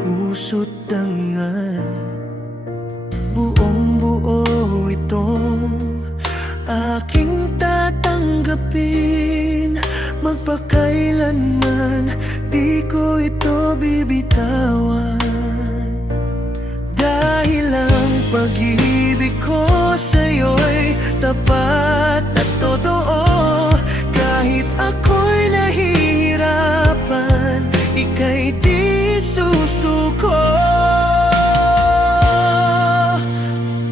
puso't dangal. Buong buo itong aking tatanggapin. Magpakailanman di ko ito bibitawan. Dahil ang pag-ibig ko sa'yo'y tapat at totoo. Kahit ako'y nahihirapan, ika'y di susuko.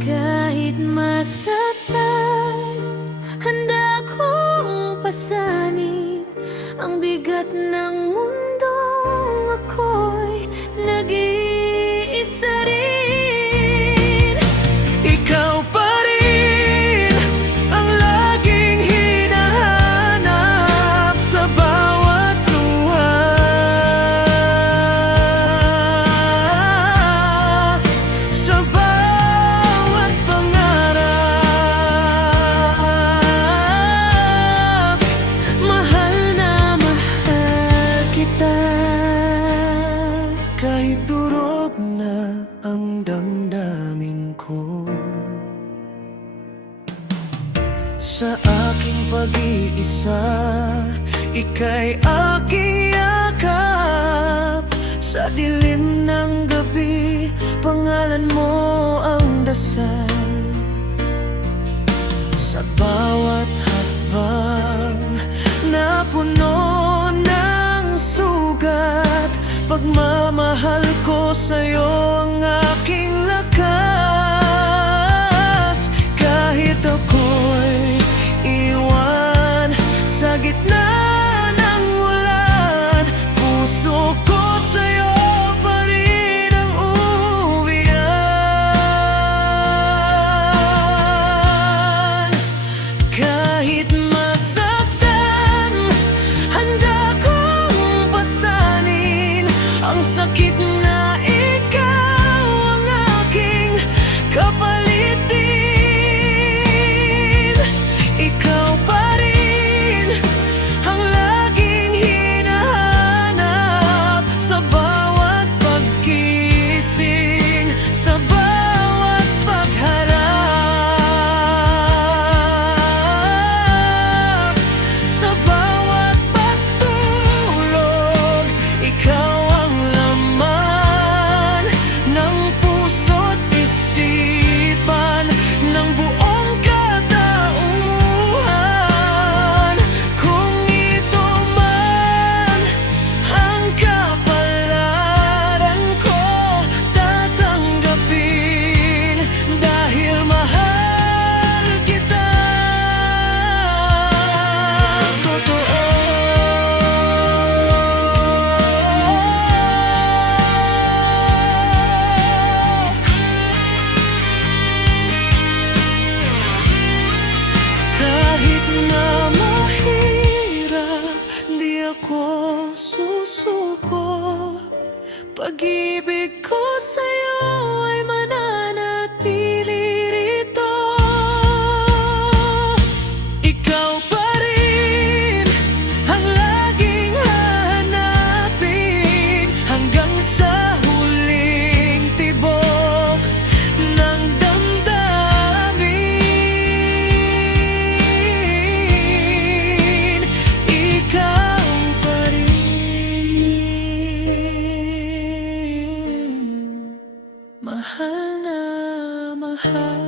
Kahit masaktan, handa kong pasanin ang bigat ng mundong ako'y nag-iisa rin. Ikaw pa rin ang laging hinahanap sa bawat luha. Sa bawat pangarap, mahal na mahal kita. Kahit durog na ang damdamin ko, sa aking pag-iisa, ika'y aking yakap. Sa dilim ng gabi, pangalan mo ang dasal. Sa bawat hakbang na puno ng sugat, pagmamahal ko sa'yo ang aking lakas. Kahit ako'y iwan sa gitna ng ulan, puso ko sa'yo pa rin ang uuwian. Kahit masaktan, handa kong pasanin ang sakit na ikaw ang aking kapalitin. Ikaw pa rin ang laging hinahanap sa bawat paggising, sa bawat pagharap, sa bawat pagtulog. Ikaw ang laman ng puso't isipan ng buong katauhan. Kung ito man ang kapalaran ko, tatanggapin dahil mahal kita. Totoo. Kahit na mahirap, di ako susuko. Pag-ibig ko sa'yo ay mananatili rito. Ikaw pa rin ang laging hahanapin hanggang sa huling tibok ng damdamin. Ikaw pa rin, mahal na mahal